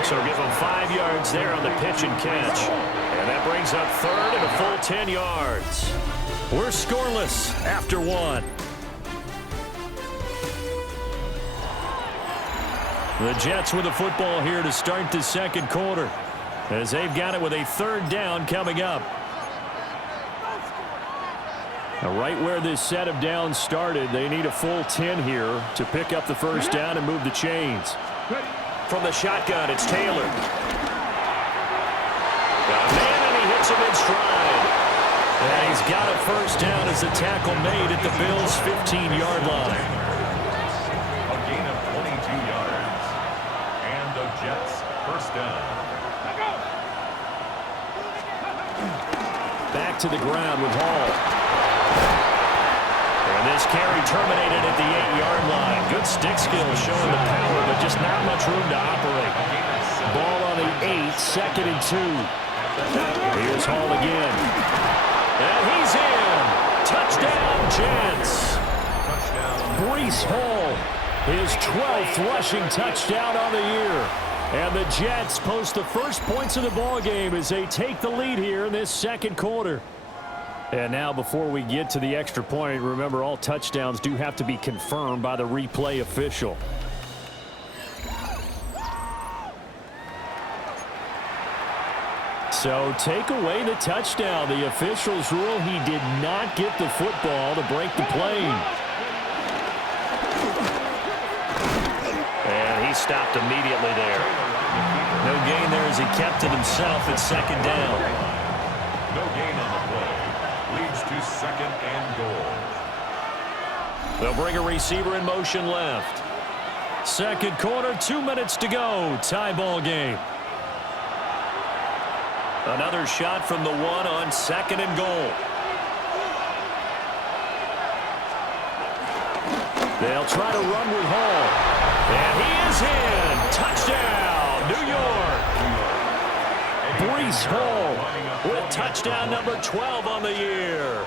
So give him 5 yards there on the pitch and catch. And that brings up 3rd and a full 10 yards. We're scoreless after 1. The Jets with the football here to start the second quarter, as they've got it with a 3rd down coming up. Now, right where this set of downs started, they need a full 10 here to pick up the first down and move the chains. From the shotgun, it's Taylor. Man, and he hits him in stride. And he's got a first down as the tackle made at the Bills' 15-yard line. A gain of 22 yards. And the Jets first down. Back to the ground with Hall. And this carry terminated at the 8-yard line. Good stick skills showing the power, but just not much room to operate. Ball on the 8, 2nd and 2. Here's Hall again. And he's in. Touchdown, Jets. Breece Hall, his 12th rushing touchdown on the year. And the Jets post the first points of the ball game as they take the lead here in this second quarter. And now before we get to the extra point, remember all touchdowns do have to be confirmed by the replay official. So take away the touchdown. The officials rule he did not get the football to break the play. And he stopped immediately there. No gain there as he kept it himself at second down. No gain on the play. Leads to second and goal. They'll bring a receiver in motion left. Second quarter, 2 minutes to go. Tie ball game. Another shot from the one on second and goal. They'll try to run with Hall. And he is in. Touchdown, New York. Breece Hall with touchdown number 12 on the year.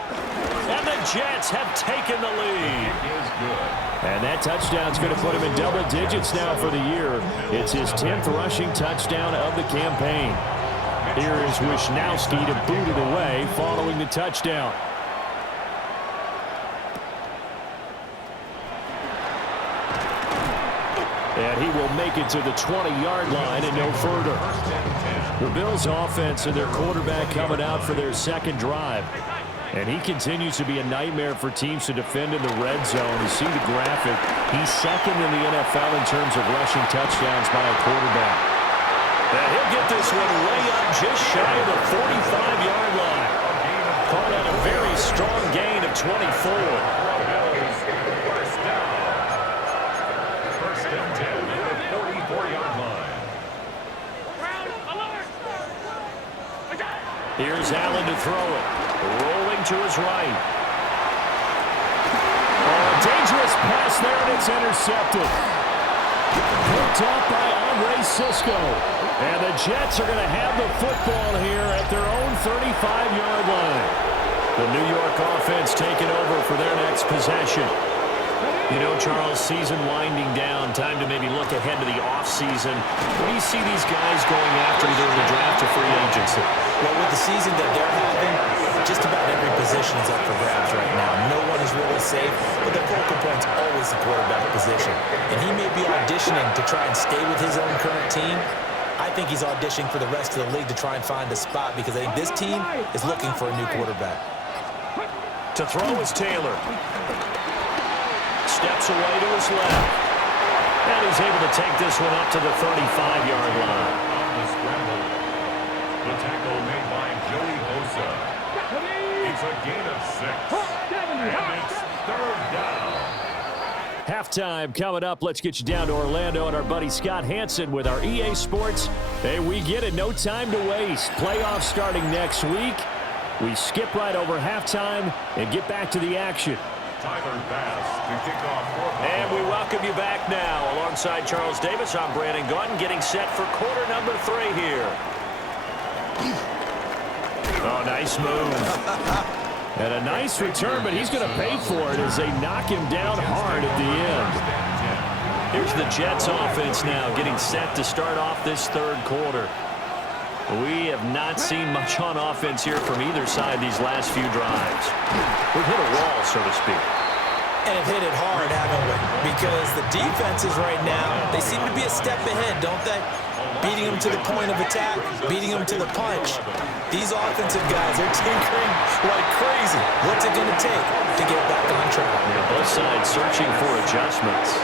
And the Jets have taken the lead. And that touchdown's going to put him in double digits now for the year. It's his 10th rushing touchdown of the campaign. Here is Wisnowski to boot it away following the touchdown. And he will make it to the 20-yard line and no further. The Bills' offense and their quarterback coming out for their second drive. And he continues to be a nightmare for teams to defend in the red zone. You see the graphic. He's second in the NFL in terms of rushing touchdowns by a quarterback. And he'll get this one way up just shy of the 45-yard line. Caught on a very strong gain of 24. First and 10 at the 44-yard line. Here's Allen to throw it. Rolling to his right. Oh, dangerous pass there, and it's intercepted. Picked off by Andre Sisco. And the Jets are going to have the football here at their own 35-yard line. The New York offense taking over for their next possession. You know, Charles, season winding down, time to maybe look ahead to the offseason. What do you see these guys going after either in the draft or free agency? Well, with the season that they're having, just about every position is up for grabs right now. No one is really safe, but the focal point's always the quarterback position. And he may be auditioning to try and stay with his own current team. I think he's auditioning for the rest of the league to try and find a spot because I think this team is looking for a new quarterback. To throw is Taylor. Steps away to his left. And he's able to take this one up to the 35-yard line. On the scramble. The tackle made by Joey Bosa. It's a gain of 6. And it's third down. Halftime coming up. Let's get you down to Orlando and our buddy Scott Hansen with our EA Sports. Hey, we get it. No time to waste. Playoffs starting next week. We skip right over halftime and get back to the action. Tyler Bass to kick off. And we welcome you back now. Alongside Charles Davis, I'm Brandon Gauton, getting set for quarter number 3 here. Oh, nice move. And a nice return, but he's going to pay for it as they knock him down hard at the end. Here's the Jets offense now getting set to start off this third quarter. We have not seen much on offense here from either side these last few drives. We've hit a wall, so to speak. And have hit it hard, haven't we? Because the defenses right now, they seem to be a step ahead, don't they? Beating them to the point of attack, beating them to the punch. These offensive guys, they're tinkering like crazy. What's it going to take to get back on track? Yeah, both sides searching for adjustments.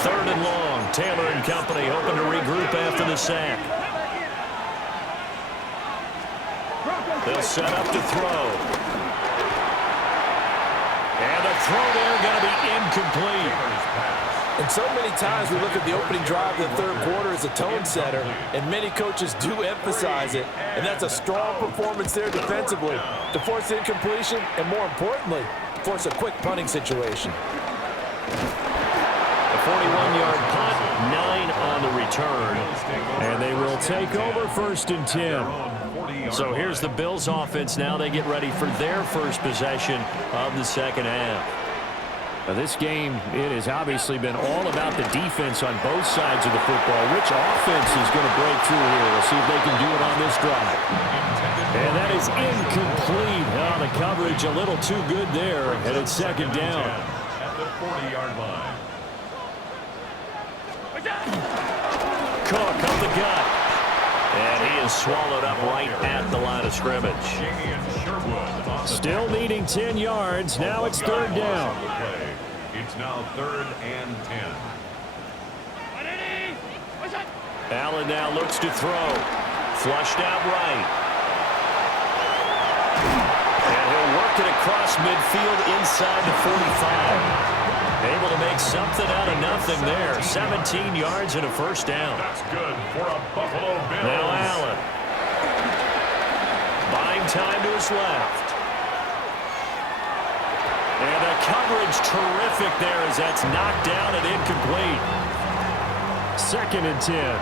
Third and long. Taylor and company hoping to regroup after the sack. They'll set up to throw. And the throw there going to be incomplete. And so many times we look at the opening drive of the third quarter as a tone setter, and many coaches do emphasize it, and that's a strong performance there defensively to force incompletion and, more importantly, force a quick punting situation. A 41-yard punt, 9 on the return, and they will take over first and 10. So here's the Bills offense now. They get ready for their first possession of the second half. Now this game, it has obviously been all about the defense on both sides of the football. Which offense is going to break through here? We'll see if they can do it on this drive. And that is incomplete. Oh, the coverage a little too good there, and it's second down. At the 40-yard line. Cook up the gut. And he is swallowed up right at the line of scrimmage. Still needing 10 yards. Now it's third down. It's now 3rd and 10. Allen now looks to throw. Flushed out right. And he'll work it across midfield inside the 45. Able to make something out of nothing there. 17 yards and a first down. That's good for a Buffalo Bills. Now Allen. Buying time to his left. And the coverage terrific there as that's knocked down and incomplete. 2nd and 10.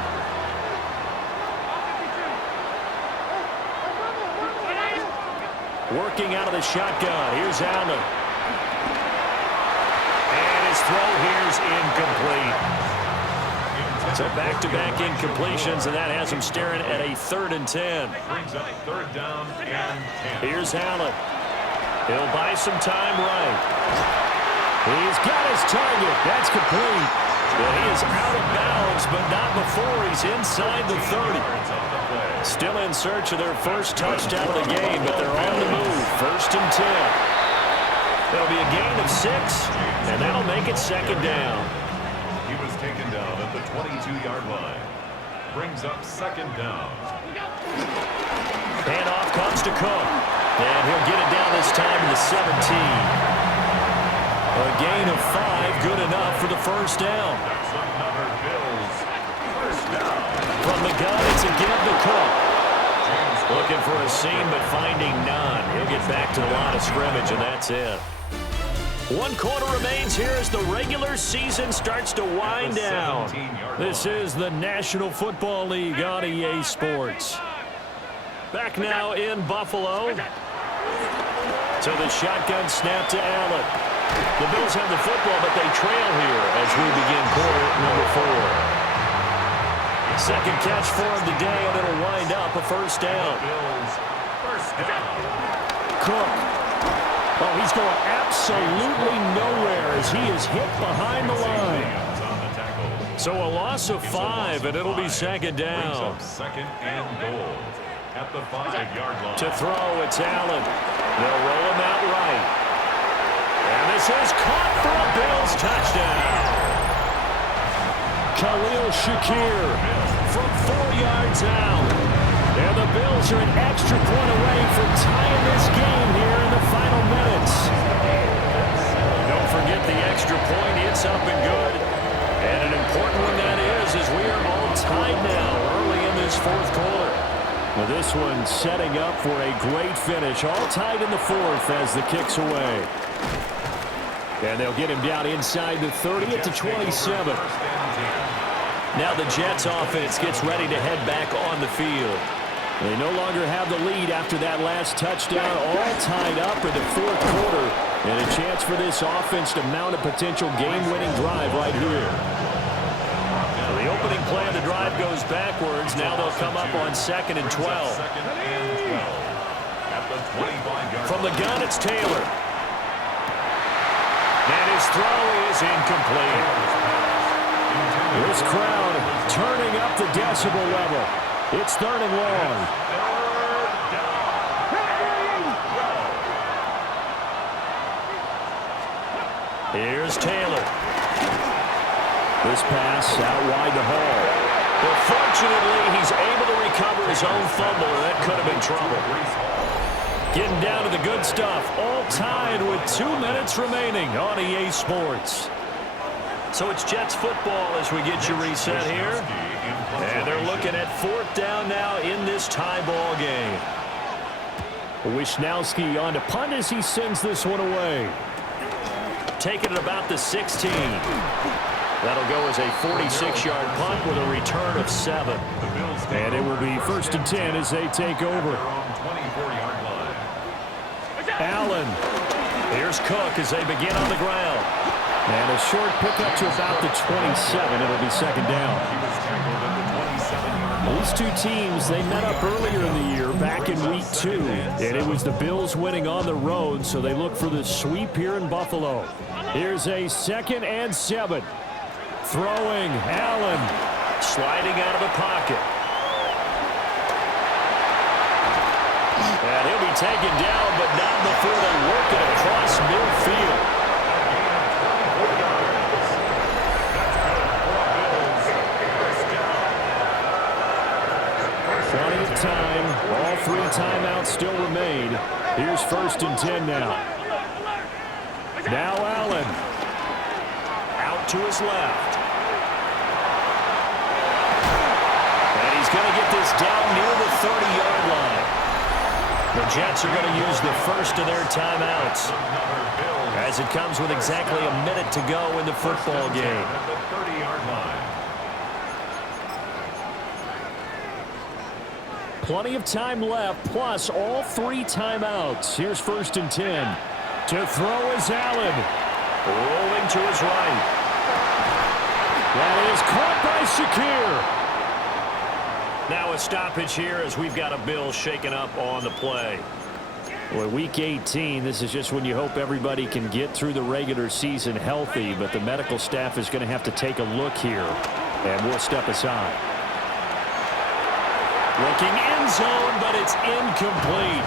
Working out of the shotgun. Here's Allen. And his throw here's incomplete. So back-to-back incompletions, and that has him staring at a 3rd and 10. Brings up 3rd down and 10. Here's Allen. He'll buy some time right. He's got his target. That's complete. Well, he is out of bounds, but not before he's inside the 30. Still in search of their first touchdown of the game, but they're on the move. 1st and 10. That'll be a gain of 6, and that'll make it second down. He was taken down at the 22-yard line. Brings up 2nd down. Handoff comes to Cook. And he'll get it down this time to the 17. A gain of 5, good enough for the first down. That's another Bills first down. From the gun, it's a give to Cook. Looking for a seam, but finding none. He'll get back to the line of scrimmage, and that's it. 1 quarter remains here as the regular season starts to wind down. This is the National Football League on EA Sports. Back now in Buffalo. So the shotgun snap to Allen. The Bills have the football, but they trail here as we begin quarter number 4. Second catch for him today, and it'll wind up a first down. Bills first down. Cook. Oh, he's going absolutely nowhere as he is hit behind the line. So a loss of 5, and it'll be second down. 2nd and goal. At the 5-yard line. To throw, it's Allen. They'll roll him out right. And this is caught for a Bills touchdown. Khalil Shakir from 4 yards out. And the Bills are an extra point away from tying this game here in the final minutes. Don't forget the extra point. It's up and good. And an important one that is as we are all tied now early in this 4th quarter. Well, this one setting up for a great finish. All tied in the 4th as the kick's away. And they'll get him down inside the 30 at the 27. Now the Jets offense gets ready to head back on the field. They no longer have the lead after that last touchdown. All tied up in the 4th quarter. And a chance for this offense to mount a potential game-winning drive right here. The opening play of the drive goes backwards. Now they'll come up on 2nd and 12. From the gun, it's Taylor. And his throw is incomplete. This crowd turning up the decibel level. It's 3rd and long. Here's Taylor. This pass out wide to Hall. But fortunately, he's able to recover his own fumble, and that could have been trouble. Getting down to the good stuff. All tied with 2 minutes remaining on EA Sports. So it's Jets football as we get you reset here. And they're looking at 4th down now in this tie ball game. Wisnowski on to punt as he sends this one away. Taking it about the 16. That'll go as a 46-yard punt with a return of 7. And it will be 1st and 10 as they take over. Allen. Here's Cook as they begin on the ground. And a short pickup to about the 27. It'll be second down. These two teams, they met up earlier in the year, back in Week 2, and it was the Bills winning on the road, so they look for the sweep here in Buffalo. Here's a 2nd and 7. Throwing, Allen, sliding out of the pocket. And he'll be taken down, but not before they work it across midfield. Plenty of time. All 3 timeouts still remain. Here's 1st and 10 now. Now Allen. Out to his left. And he's going to get this down near the 30-yard line. The Jets are going to use the first of their timeouts as it comes with exactly a minute to go in the football game. Plenty of time left, plus all 3 timeouts. Here's 1st and 10. To throw is Allen. Rolling to his right. That is caught by Shakir. Now a stoppage here as we've got a Bill shaken up on the play. Well, Week 18, this is just when you hope everybody can get through the regular season healthy, but the medical staff is going to have to take a look here, and we'll step aside. Looking end zone, but it's incomplete.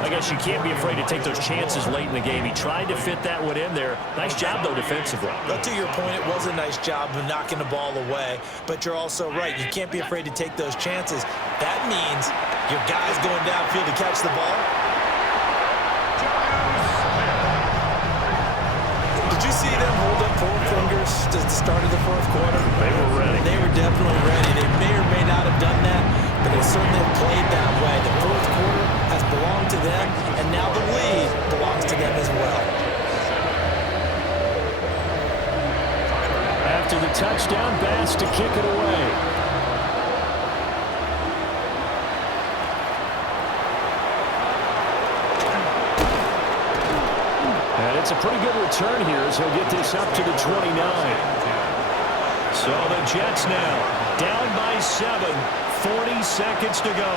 I guess you can't be afraid to take those chances late in the game. He tried to fit that one in there. Nice job, though, defensively. But to your point, it was a nice job of knocking the ball away. But you're also right. You can't be afraid to take those chances. That means your guy's going downfield to catch the ball. Did you see them hold up 4 fingers at the start of the 4th quarter? They were ready. They were definitely ready. They may or may not have done that, but they certainly have played that way. The 4th quarter has belonged to them, and now the lead belongs to them as well. After the touchdown, Bass to kick it away. And it's a pretty good return here as he'll get this up to the 29. So the Jets now down by 7, 40 seconds to go.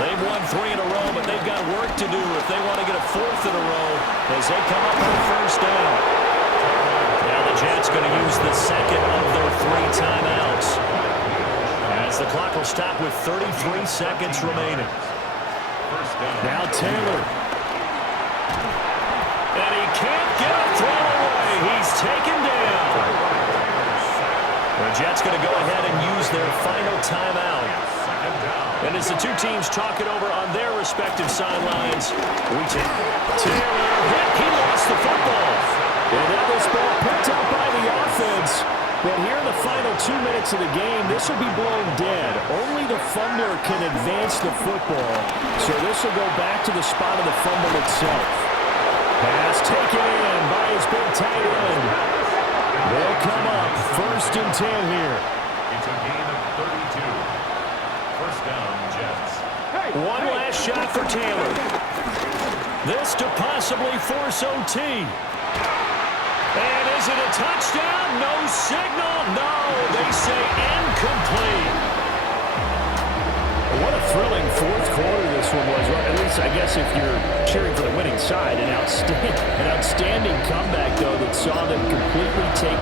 They've won 3 in a row, but they've got work to do if they want to get a 4th in a row as they come up on 1st down. Now the Jets going to use the 2nd of their 3 timeouts as the clock will stop with 33 seconds remaining. Now Taylor. And he can't get a throw away. He's taken down. The Jets going to go ahead and use their final timeout. And as the 2 teams talk it over on their respective sidelines, we take Taylor. He lost the football. And now this ball picked up by the offense. But here in the final 2 minutes of the game, this will be blown dead. Only the fumbler can advance the football. So this will go back to the spot of the fumble itself. Pass taken in by his big tight end. They'll come up 1st and 10 here. It's a gain of 32. 1st down, Jets. One last shot for Taylor. This to possibly force OT. And is it a touchdown? No signal. No, they say incomplete. What a thrilling 4th quarter this one was. At least, I guess, if you're cheering for the winning side, an outstanding comeback, though, that saw them completely take.